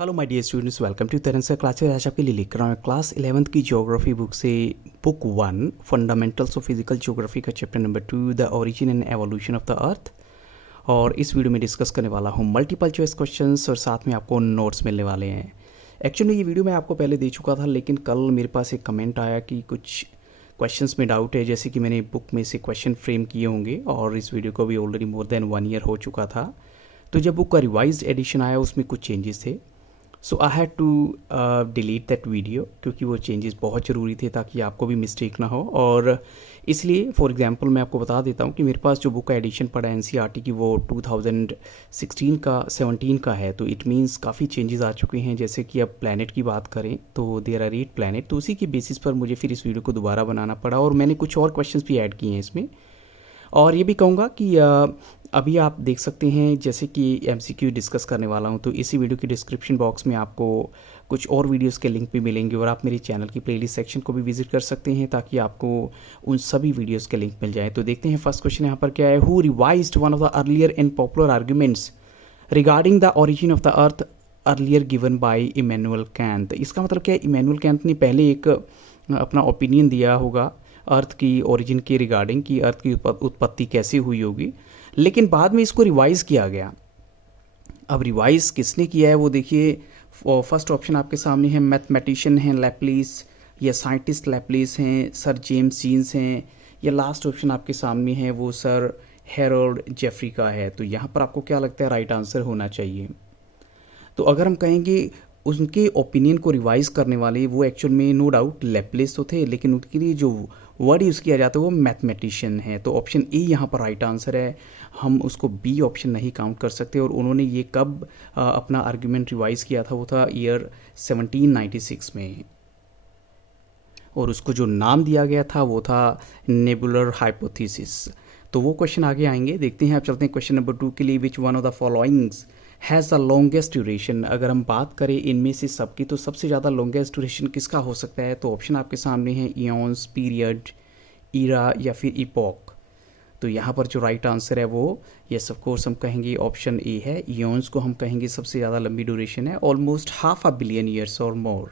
Hello my dear students, welcome to Taran sir classes. आज आपके लिए लेकर रहा हूँ क्लास 11th की ज्योग्राफी बुक से book 1 fundamentals of physical geography का chapter number 2 the origin and evolution of the earth. और इस वीडियो में डिस्कस करने वाला हूँ मल्टीपल चॉइस क्वेश्चंस और साथ में आपको नोट्स मिलने वाले हैं। एक्चुअली ये वीडियो मैं आपको पहले दे चुका था, लेकिन कल मेरे पास एक कमेंट आया कि कुछ क्वेश्चंस में डाउट है, जैसे कि मैंने बुक में से क्वेश्चन फ्रेम किए होंगे और इस वीडियो को भी ऑलरेडी मोर देन 1 ईयर हो चुका था। तो जब बुक का रिवाइज्ड एडिशन आया उसमें कुछ चेंजेस थे, so I had to delete that video, क्योंकि वो चेंजेस बहुत ज़रूरी थे ताकि आपको भी मिस्टेक ना हो। और इसलिए फॉर एग्जांपल मैं आपको बता देता हूँ कि मेरे पास जो बुक का एडिशन पड़ा है एनसीईआरटी की, वो 2016 का 17 का है। तो इट मीन्स काफ़ी चेंजेस आ चुके हैं। जैसे कि अब प्लैनेट की बात करें तो देयर आर 8 प्लैनेट, तो उसी के बेसिस पर मुझे फिर इस वीडियो को दोबारा बनाना पड़ा और मैंने कुछ और क्वेश्चंस भी ऐड किए हैं इसमें। और ये भी कहूँगा कि अभी आप देख सकते हैं जैसे कि एमसीक्यू डिस्कस करने वाला हूँ, तो इसी वीडियो की डिस्क्रिप्शन बॉक्स में आपको कुछ और वीडियोस के लिंक भी मिलेंगे और आप मेरे चैनल की प्लेलिस्ट सेक्शन को भी विजिट कर सकते हैं ताकि आपको उन सभी वीडियोस के लिंक मिल जाए। तो देखते हैं फर्स्ट क्वेश्चन यहाँ पर क्या है। Who revised one of the earlier and popular arguments regarding the origin of the earth earlier given by Immanuel Kant. इसका मतलब क्या है, इमैनुअल कैंट ने पहले एक अपना ओपिनियन दिया होगा अर्थ की ओरिजिन के रिगार्डिंग कि अर्थ की उत्पत्ति कैसे हुई होगी, लेकिन बाद में इसको रिवाइज किया गया। अब रिवाइज किसने किया है वो देखिए। फर्स्ट ऑप्शन आपके सामने है, मैथमेटिशियन हैं लैप्लेस, या साइंटिस्ट लैप्लेस हैं, सर जेम्स जीन्स हैं, या लास्ट ऑप्शन आपके सामने है वो सर हेरोल्ड जेफरी का है। तो यहाँ पर आपको क्या लगता है राइट आंसर होना चाहिए? तो अगर हम कहेंगे उनके ओपिनियन को रिवाइज करने वाले वो एक्चुअल में नो डाउट लैप्लेस तो थे, लेकिन उनके लिए जो वर्ड यूज़ किया जाता है वो मैथमेटिशियन है। तो ऑप्शन ए यहाँ पर राइट आंसर है। हम उसको बी ऑप्शन नहीं काउंट कर सकते। और उन्होंने ये कब अपना आर्ग्यूमेंट रिवाइज किया था, वो था ईयर 1796 में, और उसको जो नाम दिया गया था वो था नेबुलर हाइपोथेसिस। तो वो क्वेश्चन आगे आएंगे, देखते हैं। आप चलते हैं क्वेश्चन नंबर 2 के लिए। Which one of the followings has the longest duration. अगर हम बात करें इनमें से सबकी, तो सबसे ज़्यादा लॉन्गेस्ट ड्यूरेशन किसका हो सकता है? तो ऑप्शन आपके सामने है इयॉन्स, पीरियड, ईरा या फिर इपॉक। तो यहाँ पर जो राइट आंसर है वो यस ऑफ कोर्स हम कहेंगे ऑप्शन ए है। इयॉन्स को हम कहेंगे सबसे ज़्यादा लंबी ड्यूरेशन है, ऑलमोस्ट 500 बिलियन ईयर्स और मोर।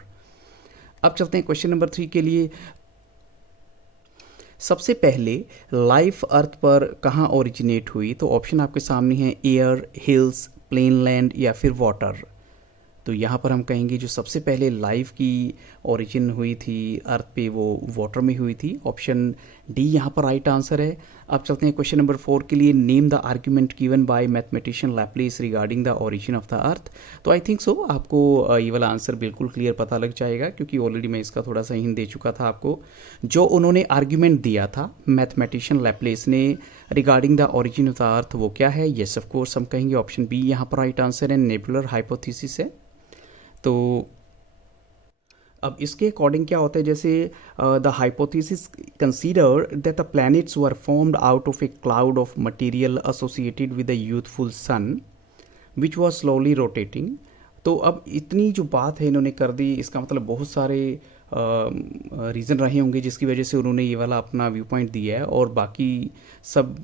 अब चलते हैं क्वेश्चन नंबर 3 के लिए। सबसे पहले लाइफ अर्थ पर कहाँ ओरिजिनेट हुई? तो ऑप्शन आपके सामने है एयर, हिल्स, प्लेन लैंड या फिर वाटर। तो यहाँ पर हम कहेंगे जो सबसे पहले लाइफ की ओरिजिन हुई थी अर्थ पे वो वाटर में हुई थी। ऑप्शन डी यहाँ पर राइट आंसर है। अब चलते हैं क्वेश्चन नंबर 4 के लिए। Name the argument given by mathematician Laplace regarding the origin of the अर्थ। तो आई थिंक सो आपको ये वाला आंसर बिल्कुल क्लियर पता लग जाएगा, क्योंकि ऑलरेडी मैं इसका थोड़ा सा हिंट दे चुका था आपको। जो उन्होंने आर्ग्यूमेंट दिया था मैथमेटिशियन लैप्लेस ने regarding the origin of the अर्थ, वो क्या है? येस ऑफ कोर्स हम कहेंगे ऑप्शन बी यहाँ पर राइट आंसर है, नेबुलर हाइपोथेसिस है। तो अब इसके अकॉर्डिंग क्या होता है, जैसे the hypothesis consider that the planets were formed out of a cloud of material associated with the youthful sun which was slowly rotating. तो अब इतनी जो बात है इन्होंने कर दी, इसका मतलब बहुत सारे रीज़न रहे होंगे जिसकी वजह से उन्होंने ये वाला अपना व्यू पॉइंट दिया है। और बाकी सब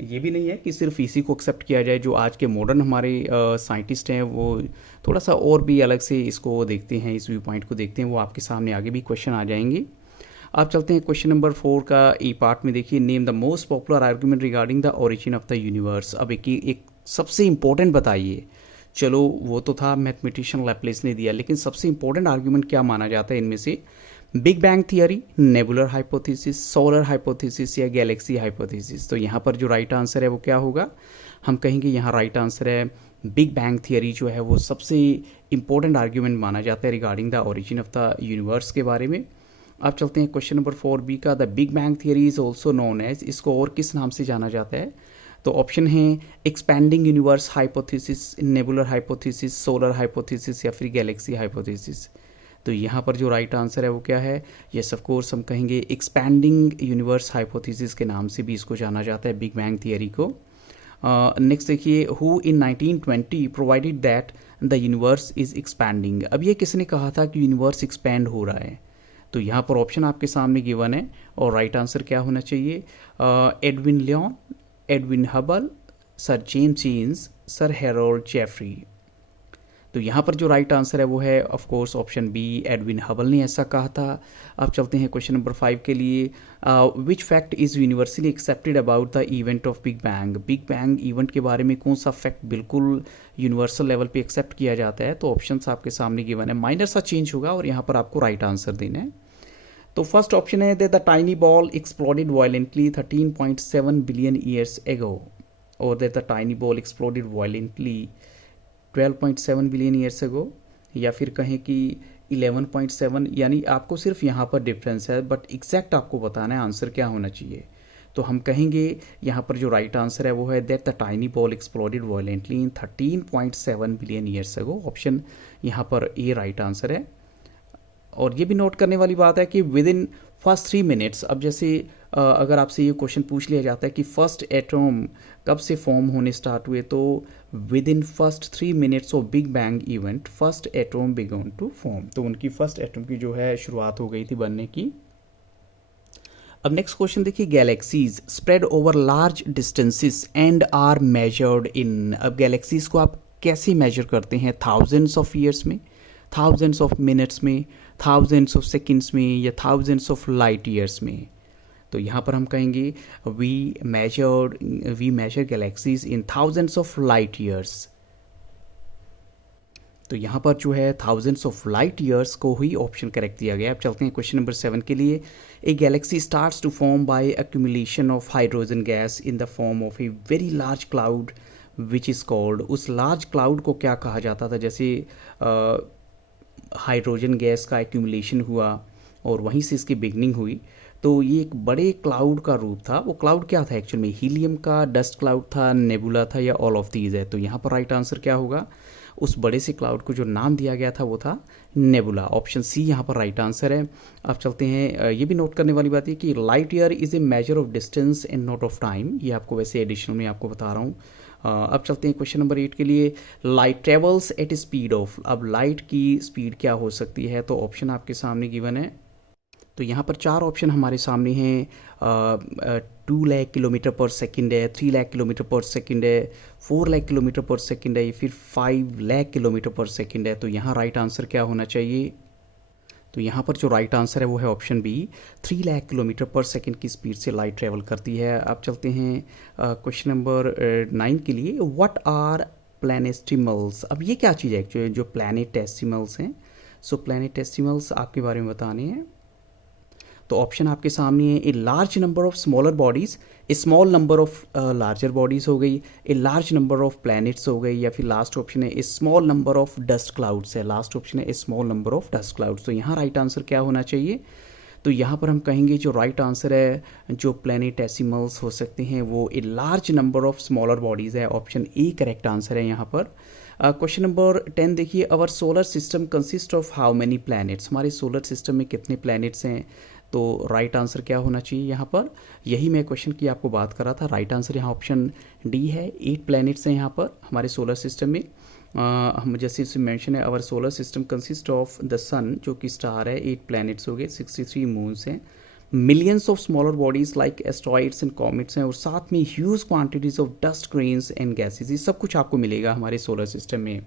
ये भी नहीं है कि सिर्फ इसी को एक्सेप्ट किया जाए। जो आज के मॉडर्न हमारे साइंटिस्ट हैं वो थोड़ा सा और भी अलग से इसको देखते हैं, इस व्यू पॉइंट को देखते हैं। वो आपके सामने आगे भी क्वेश्चन आ जाएंगे। आप चलते हैं क्वेश्चन नंबर 4 का ए पार्ट में। देखिए, name the most popular argument regarding the origin of the universe. अब एक सबसे इंपॉर्टेंट बताइए। चलो वो तो था मैथमेटिशियन लैप्लेस ने दिया, लेकिन सबसे इंपॉर्टेंट आर्ग्यूमेंट क्या माना जाता है इनमें से? Big bang theory, nebular hypothesis, solar hypothesis या गैलेक्सी हाइपोथेसिस। तो यहाँ पर जो राइट आंसर है वो क्या होगा? हम कहेंगे यहाँ राइट आंसर है बिग बैंग थियरी। जो है वो सबसे इंपॉर्टेंट आर्ग्यूमेंट माना जाता है regarding the origin of the universe के बारे में। आप चलते हैं क्वेश्चन नंबर 4 बी का। The big bang theory is also known as, इसको और किस नाम से जाना जाता है? तो ऑप्शन है expanding universe hypothesis, nebular hypothesis, solar hypothesis या फिर गैलेक्सी हाइपोथेसिस। तो यहाँ पर जो राइट आंसर है वो क्या है? यस ऑफ कोर्स हम कहेंगे एक्सपैंडिंग यूनिवर्स हाइपोथेसिस के नाम से भी इसको जाना जाता है, बिग बैंग थियरी को। नेक्स्ट देखिए, who in 1920 provided that the universe is expanding. अब ये किसने कहा था कि यूनिवर्स एक्सपैंड हो रहा है? तो यहाँ पर ऑप्शन आपके सामने गिवन है और राइट आंसर क्या होना चाहिए? Edwin Leon, Edwin Hubble, sir James Jeans, sir Harold Jeffrey. तो यहाँ पर जो राइट आंसर है वो है of course option B, Edwin Hubble ने ऐसा कहा था। अब चलते हैं क्वेश्चन नंबर 5 के लिए। Which fact is universally accepted about the event of big Bang. Big bang event के बारे में कौन सा फैक्ट बिल्कुल यूनिवर्सल लेवल पे एक्सेप्ट किया जाता है? तो ऑप्शंस आपके सामने गिवन है, माइनर सा चेंज होगा और यहाँ पर आपको राइट आंसर देना है। तो फर्स्ट ऑप्शन है that the tiny ball exploded violently 13.7 billion years ago, और that the tiny ball exploded violently 12.7 billion years ago, या फिर कहें कि 11.7, यानी आपको सिर्फ यहाँ पर डिफरेंस है बट एग्जैक्ट आपको बताना है आंसर क्या होना चाहिए। तो हम कहेंगे यहाँ पर जो राइट आंसर है वो है that the tiny ball exploded violently in 13.7 billion years एगो। ऑप्शन यहाँ पर ए राइट आंसर है। और ये भी नोट करने वाली बात है कि विद इन फर्स्ट 3 मिनट्स, अब जैसे अगर आपसे ये क्वेश्चन पूछ लिया जाता है कि फर्स्ट एटम कब से फॉर्म होने स्टार्ट हुए, तो within first 3 minutes of big bang event first atom began to form. तो उनकी फर्स्ट एटम की जो है शुरुआत हो गई थी बनने की। अब नेक्स्ट क्वेश्चन देखिए, galaxies spread over large distances and are measured in. अब गैलेक्सीज को आप कैसे मेजर करते हैं? थाउजेंड्स ऑफ ईयर्स में, थाउजेंड्स ऑफ मिनट्स में, थाउजेंड्स ऑफ सेकेंड्स में, या थाउजेंड्स ऑफ लाइट ईयर्स में? तो यहाँ पर हम कहेंगे we measure galaxies in thousands of light years. तो यहाँ पर जो है थाउजेंड्स ऑफ लाइट ईयर्स को ही ऑप्शन करेक्ट दिया गया। अब चलते हैं क्वेश्चन नंबर 7 के लिए। A galaxy starts to form by accumulation of hydrogen gas in the form of a very large cloud which is called. उस लार्ज क्लाउड को क्या कहा जाता था? जैसे हाइड्रोजन गैस का एक्यूमुलेशन हुआ और वहीं से इसकी बिगनिंग हुई, तो ये एक बड़े क्लाउड का रूप था। वो क्लाउड क्या था एक्चुअल में? हीलियम का डस्ट क्लाउड था, नेबुला था, या ऑल ऑफ दीज है? तो यहाँ पर राइट आंसर क्या होगा? उस बड़े से क्लाउड को जो नाम दिया गया था वो था नेबुला। ऑप्शन सी यहाँ पर राइट आंसर है। अब चलते हैं, ये भी नोट करने वाली बात है कि light year is a measure of distance and not of time. ये आपको वैसे एडिशनल में आपको बता रहा हूँ। अब चलते हैं क्वेश्चन नंबर 8 के लिए। Light travels at speed of. अब लाइट की स्पीड क्या हो सकती है? तो ऑप्शन आपके सामने गिवन है। तो यहाँ पर 4 ऑप्शन हमारे सामने हैं। 2 लाख किलोमीटर पर सेकंड है, 3 लाख किलोमीटर पर सेकंड है, 4 लाख किलोमीटर पर सेकंड है, या फिर 5 लाख किलोमीटर पर सेकंड है। तो यहाँ राइट आंसर क्या होना चाहिए? तो यहाँ पर जो राइट आंसर है वो है ऑप्शन बी, 3 लाख किलोमीटर पर सेकंड की स्पीड से लाइट ट्रेवल करती है। अब चलते हैं क्वेश्चन नंबर 9 के लिए। What are planetesimals. अब ये क्या चीज़ है एक्चुअली जो प्लैनेटेसिमल्स हैं? सो प्लैनेटेसिमल्स आपके बारे में बताने हैं। तो ऑप्शन आपके सामने है। A large number of smaller bodies, a small number of larger bodies हो गई, a large number of planets हो गई, या फिर लास्ट ऑप्शन है a small number of dust clouds है। लास्ट ऑप्शन है a small number of dust clouds. तो यहाँ राइट आंसर क्या होना चाहिए? तो यहाँ पर हम कहेंगे जो राइट आंसर है, जो प्लैनेटेसिमल्स हो सकते हैं वो ए large number of smaller bodies है। ऑप्शन ए करेक्ट आंसर है यहाँ पर। क्वेश्चन नंबर 10 देखिए। Our solar system consist of how many planets. हमारे सोलर सिस्टम में कितने प्लैनेट्स हैं? तो राइट आंसर क्या होना चाहिए यहाँ पर? यही मैं क्वेश्चन की आपको बात कर रहा था। राइट आंसर यहाँ ऑप्शन डी है। 8 प्लैनेट्स हैं यहाँ पर हमारे सोलर सिस्टम में। हम जैसे इसमें मेंशन है, our solar system consist of the sun, जो कि स्टार है, 8 प्लैनेट्स हो गए, 63 मून्स हैं, millions of smaller bodies like asteroids and comets हैं, और साथ में huge quantities of dust grains and gases. ये सब कुछ आपको मिलेगा हमारे सोलर सिस्टम में।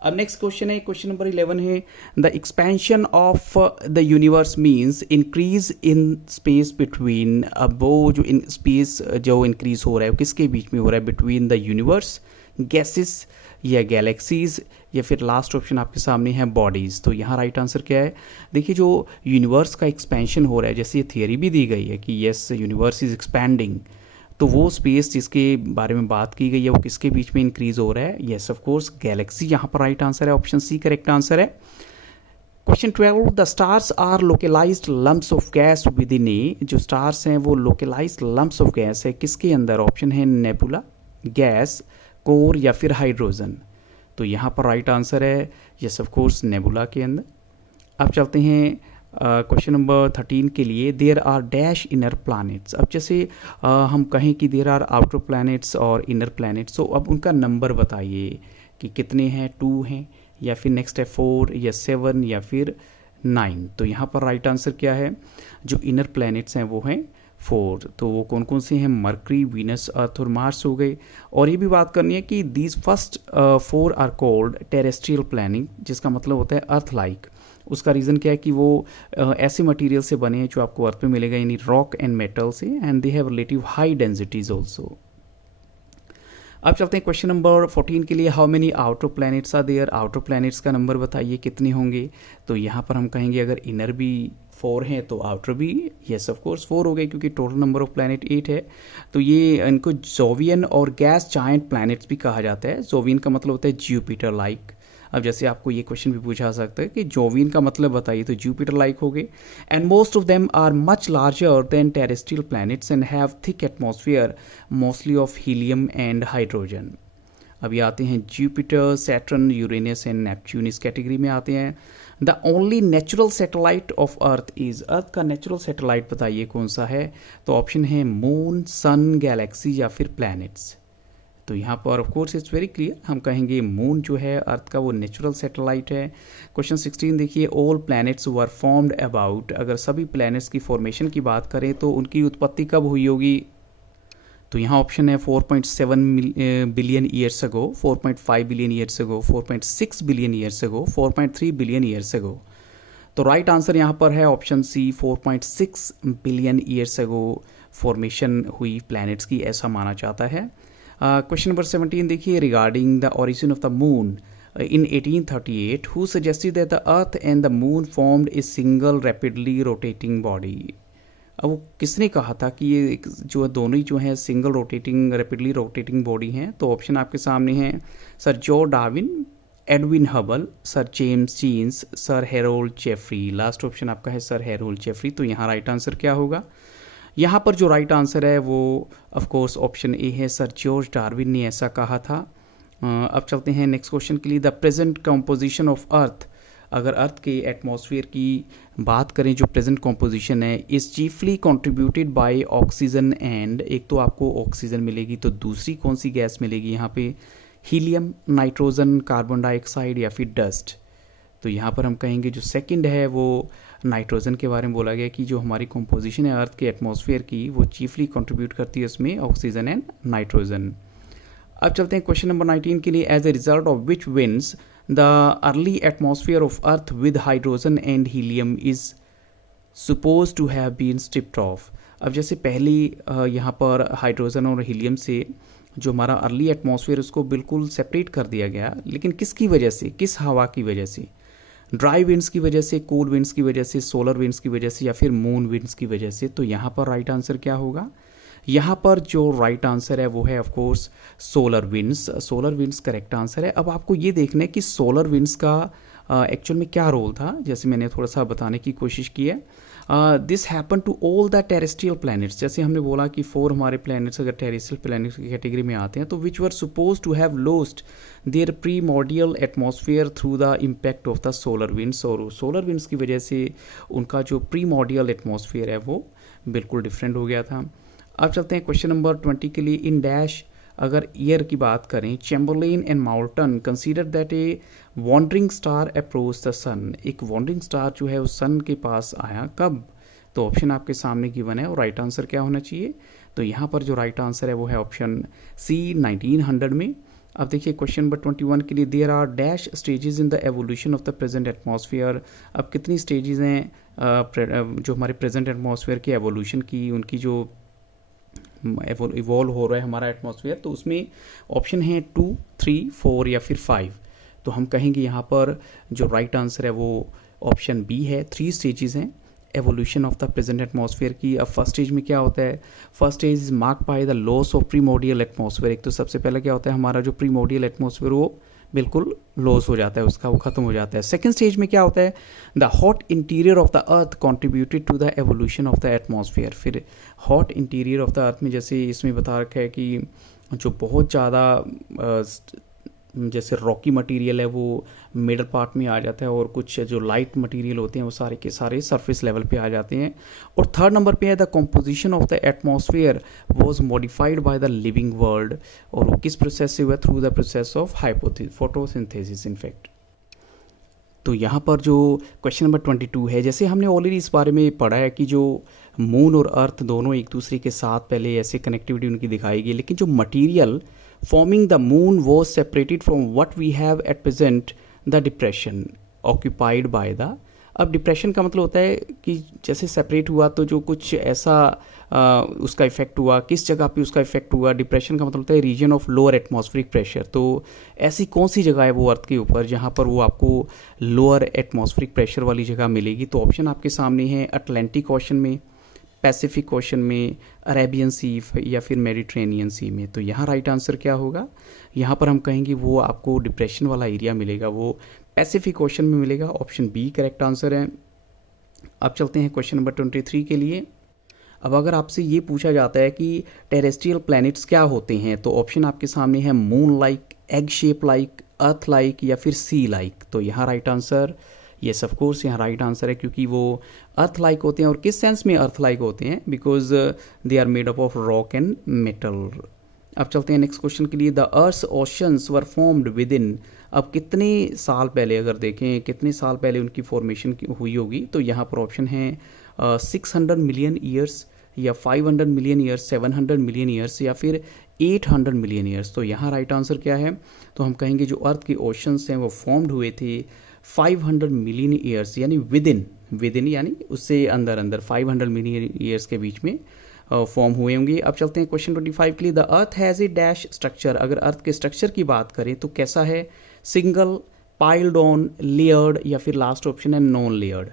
अब नेक्स्ट क्वेश्चन है, क्वेश्चन नंबर 11 है। The expansion of the universe means increase in space between. अब वो जो इन स्पेस जो इंक्रीज हो रहा है वो किसके बीच में हो रहा है? बिटवीन द यूनिवर्स, गैसेस, या गैलेक्सीज, या फिर लास्ट ऑप्शन आपके सामने है बॉडीज़। तो यहाँ राइट आंसर क्या है? देखिए जो यूनिवर्स का एक्सपेंशन हो रहा है, जैसे ये थियरी भी दी गई है कि येस यूनिवर्स इज एक्सपैंडिंग, तो वो स्पेस जिसके बारे में बात की गई है वो किसके बीच में इंक्रीज हो रहा है? येस ऑफ कोर्स गैलेक्सी यहाँ पर राइट आंसर है। ऑप्शन सी करेक्ट आंसर है। Question 12। The stars are localized lumps of gas within a. जो स्टार्स हैं वो लोकलाइज्ड लम्प्स ऑफ गैस है किसके अंदर? ऑप्शन है नेबुला, गैस, कोर, या फिर हाइड्रोजन। तो यहाँ पर राइट आंसर है यस ऑफ कोर्स नेबुला के अंदर। अब चलते हैं क्वेश्चन नंबर 13 के लिए। There are dash inner planets. अब जैसे हम कहें कि देयर आर आउटर प्लैनेट्स और इनर प्लैनेट्स, तो अब उनका नंबर बताइए कि कितने हैं? 2 हैं, या फिर नेक्स्ट है 4 या 7 या फिर 9। तो यहाँ पर राइट आंसर क्या है? जो इनर प्लैनेट्स हैं वो हैं 4, तो वो कौन कौन से हैं? मरकरी, वीनस, अर्थ और मार्स हो गए। और ये भी बात करनी है कि these first 4 are called terrestrial planning, जिसका मतलब होता है अर्थ लाइक। उसका रीज़न क्या है कि वो ऐसे मटेरियल से बने हैं जो आपको अर्थ पे मिलेगा, यानी रॉक एंड मेटल से, and they have relative high densities also. अब चलते हैं क्वेश्चन नंबर 14 के लिए। How many outer planets are there? Outer planets का नंबर बताइए कितने होंगे। तो यहाँ पर हम कहेंगे अगर इनर भी 4 हैं तो आउटर भी येस ऑफ कोर्स 4 हो गए, क्योंकि टोटल नंबर ऑफ प्लैनेट 8 है। तो ये इनको जोवियन और गैस जायंट प्लैनेट्स भी कहा जाता है। जोवियन का मतलब होता है ज्यूपिटर लाइक। अब जैसे आपको ये क्वेश्चन भी पूछा सकता है कि जोवियन का मतलब बताइए, तो जुपिटर लाइक हो गए। And most of them are much larger than terrestrial planets and have thick atmosphere, mostly of helium and hydrogen. अभी आते हैं Jupiter, Saturn, Uranus and Neptune, इस कैटेगरी में आते हैं। The only natural satellite of earth is, earth का natural satellite बताइए कौन सा है। तो ऑप्शन है मून, सन, गैलेक्सी या फिर प्लैनेट्स। तो यहाँ पर of course it's very clear, हम कहेंगे मून जो है अर्थ का वो नेचुरल सैटेलाइट है। क्वेश्चन 16 देखिए, all planets were formed about, अगर सभी प्लैनेट्स की फॉर्मेशन की बात करें तो उनकी उत्पत्ति कब हुई होगी। तो यहाँ ऑप्शन है 4.7 billion years ago, 4.5 billion years ago, 4.6 billion years ago, 4.3 billion years ago. तो राइट आंसर यहाँ पर है option C, 4.6 billion years ago formation हुई प्लैनेट्स की, ऐसा माना जाता है। क्वेश्चन नंबर 17 देखिए, regarding the origin of the moon in 1838 who suggested that the earth and the moon formed a single rapidly rotating body। अब वो किसने कहा था कि ये जो दोनों ही जो है single rotating rapidly rotating body हैं। तो ऑप्शन आपके सामने हैं sir George Darwin, Edwin Hubble, sir James Jeans, sir Harold Jeffrey. Last option आपका है सर हैरोल्ड जेफरी। तो यहाँ राइट आंसर क्या होगा? यहाँ पर जो राइट आंसर है वो ऑफ कोर्स ऑप्शन ए है, सर जॉर्ज डार्विन ने ऐसा कहा था। अब चलते हैं नेक्स्ट क्वेश्चन के लिए। The present composition of earth, अगर अर्थ के एटमॉस्फेयर की बात करें जो प्रेजेंट कंपोजिशन है, is chiefly contributed by oxygen and, एक तो आपको ऑक्सीजन मिलेगी, तो दूसरी कौन सी गैस मिलेगी यहाँ पे? हीलियम, नाइट्रोजन, कार्बन डाइऑक्साइड या फिर डस्ट। तो यहाँ पर हम कहेंगे जो सेकंड है वो नाइट्रोजन के बारे में बोला गया कि जो हमारी कंपोजिशन है अर्थ के एटमॉस्फेयर की वो चीफली कंट्रीब्यूट करती है उसमें ऑक्सीजन एंड नाइट्रोजन। अब चलते हैं क्वेश्चन नंबर 19 के लिए। As a result of which winds the early atmosphere of earth with hydrogen and helium is suppose to have been stripped off. अब जैसे पहली यहाँ पर हाइड्रोजन और हीलियम से जो हमारा अर्ली एटमॉस्फेयर उसको बिल्कुल सेपरेट कर दिया गया, लेकिन किसकी वजह से? किस हवा की वजह से? ड्राई विंड्स की वजह से, कूल विंड्स की वजह से, सोलर विंड्स की वजह से या फिर मून विंड्स की वजह से। तो यहाँ पर राइट आंसर क्या होगा? यहाँ पर जो राइट आंसर है वो है of course solar winds. Solar winds correct answer है। अब आपको ये देखना है कि सोलर विंड्स का एक्चुअल में क्या रोल था, जैसे मैंने थोड़ा सा बताने की कोशिश की है। This happen to all the terrestrial planets, जैसे हमने बोला कि 4 हमारे प्लैनेट्स अगर टेरेस्ट्रियल प्लैनेट्स की कैटेगरी में आते हैं तो which were supposed to have lost their primordial atmosphere through the impact of the solar winds, और सोलर विंड्स की वजह से उनका जो प्रीमॉर्डियल एटमॉस्फेयर है वो बिल्कुल डिफरेंट हो गया था। अब चलते हैं क्वेश्चन नंबर 20 के लिए। इन डैश, अगर ईयर की बात करें, Chamberlain and Moulton consider that a wandering star approach the sun, एक वॉन्डरिंग स्टार जो है उस सन के पास आया कब? तो ऑप्शन आपके सामने गिवन है और राइट आंसर क्या होना चाहिए? तो यहाँ पर जो राइट आंसर है वो है ऑप्शन सी, 1900 में। अब देखिए क्वेश्चन नंबर 21 के लिए। There are dash stages in the evolution of the present atmosphere. अब कितनी स्टेजेस हैं जो हमारे प्रेजेंट एटमॉस्फेयर की एवोल्यूशन की, उनकी जो इवॉल्व हो रहा है हमारा एटमॉस्फेयर, तो उसमें ऑप्शन है 2, 3, 4 या फिर 5। तो हम कहेंगे यहाँ पर जो राइट आंसर है वो ऑप्शन बी है, 3 स्टेजेस हैं evolution of the present atmosphere की। अब फर्स्ट स्टेज में क्या होता है? First stage is mark by the loss of primordial atmosphere. एक तो सबसे पहले क्या होता है, हमारा जो प्रीमोडियल एटमॉस्फेयर वो बिल्कुल लॉस हो जाता है, उसका वो खत्म हो जाता है। सेकेंड स्टेज में क्या होता है? The hot interior of the earth contributed to the evolution of the atmosphere. फिर hot interior of the earth में जैसे इसमें बता रखा है कि जो बहुत ज़्यादा जैसे रॉकी मटेरियल है वो मिडल पार्ट में आ जाता है, और कुछ जो लाइट मटेरियल होते हैं वो सारे के सारे सरफेस लेवल पे आ जाते हैं। और थर्ड नंबर पे है the composition of the atmosphere was modified by the living world, और वो किस प्रोसेस से हुआ? Through the process of photosynthesis in fact. तो यहाँ पर जो क्वेश्चन नंबर 22 है, जैसे हमने ऑलरेडी इस बारे में पढ़ा है कि जो मून और अर्थ दोनों एक दूसरे के साथ पहले ऐसे कनेक्टिविटी उनकी दिखाई गई, लेकिन जो material forming the moon was separated from what we have at present the depression occupied by the. अब डिप्रेशन का मतलब होता है कि जैसे सेपरेट हुआ तो जो कुछ ऐसा उसका इफेक्ट हुआ, किस जगह पे उसका इफेक्ट हुआ। डिप्रेशन का मतलब होता है region of lower atmospheric pressure. तो ऐसी कौन सी जगह है वो अर्थ के ऊपर जहाँ पर वो आपको लोअर एटमॉस्फेरिक प्रेशर वाली जगह मिलेगी। तो ऑप्शन आपके सामने है अटलांटिक ओशन में, पैसिफिक ओशन में, अरेबियन सी या फिर मेडिट्रेनियन सी में। तो यहाँ राइट आंसर क्या होगा, यहाँ पर हम कहेंगे वो आपको डिप्रेशन वाला एरिया मिलेगा, वो पैसिफिक ओशन में मिलेगा। ऑप्शन बी करेक्ट आंसर है। अब चलते हैं क्वेश्चन नंबर 23 के लिए। अब अगर आपसे ये पूछा जाता है कि टेरेस्ट्रियल प्लैनेट्स क्या होते हैं, तो ऑप्शन आपके सामने है moon like, egg shape like, earth like या फिर सी लाइक। तो यहाँ right answer yes of course यहाँ राइट आंसर है, क्योंकि वो अर्थ लाइक होते हैं। और किस सेंस में अर्थ लाइक होते हैं, because they are made up of rock and metal. अब चलते हैं नेक्स्ट क्वेश्चन के लिए। The earth oceans were formed within. अब कितने साल पहले, अगर देखें कितने साल पहले उनकी फॉर्मेशन हुई होगी, तो यहाँ पर ऑप्शन है 600 मिलियन ईयर्स या 500 मिलियन ईयर्स, 700 मिलियन ईयर्स या फिर 800 मिलियन ईयर्स। तो यहाँ राइट आंसर क्या है, तो हम कहेंगे जो अर्थ के ओशंस हैं वो फॉर्म्ड हुए थे 500 मिलियन ईयर्स, यानी विद इन यानी उससे अंदर 500 मिलियन ईयर्स के बीच में फॉर्म हुए होंगे। अब चलते हैं क्वेश्चन 25 के लिए। The earth has a dash structure. अगर अर्थ के स्ट्रक्चर की बात करें तो कैसा है, सिंगल, पाइल्ड ऑन, लेयर्ड या फिर लास्ट ऑप्शन है नॉन लेयर्ड।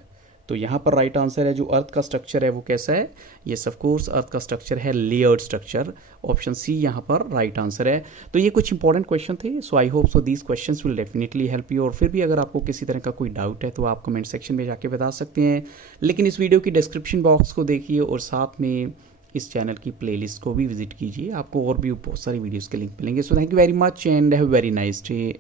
तो यहाँ पर राइट आंसर है जो अर्थ का स्ट्रक्चर है वो कैसा है, येस ऑफ कोर्स अर्थ का स्ट्रक्चर है लेयर्ड स्ट्रक्चर। ऑप्शन सी यहाँ पर राइट आंसर है। तो ये कुछ इंपॉर्टेंट क्वेश्चन थे, so I hope so these questions will definitely help you. और फिर भी अगर आपको किसी तरह का कोई डाउट है तो आप कमेंट सेक्शन में जाके बता सकते हैं, लेकिन इस वीडियो की डिस्क्रिप्शन बॉक्स को देखिए और साथ में इस चैनल की प्लेलिस्ट को भी विजिट कीजिए, आपको और भी बहुत सारी वीडियोज़ के लिंक मिलेंगे। So thank you very much and have very nice day.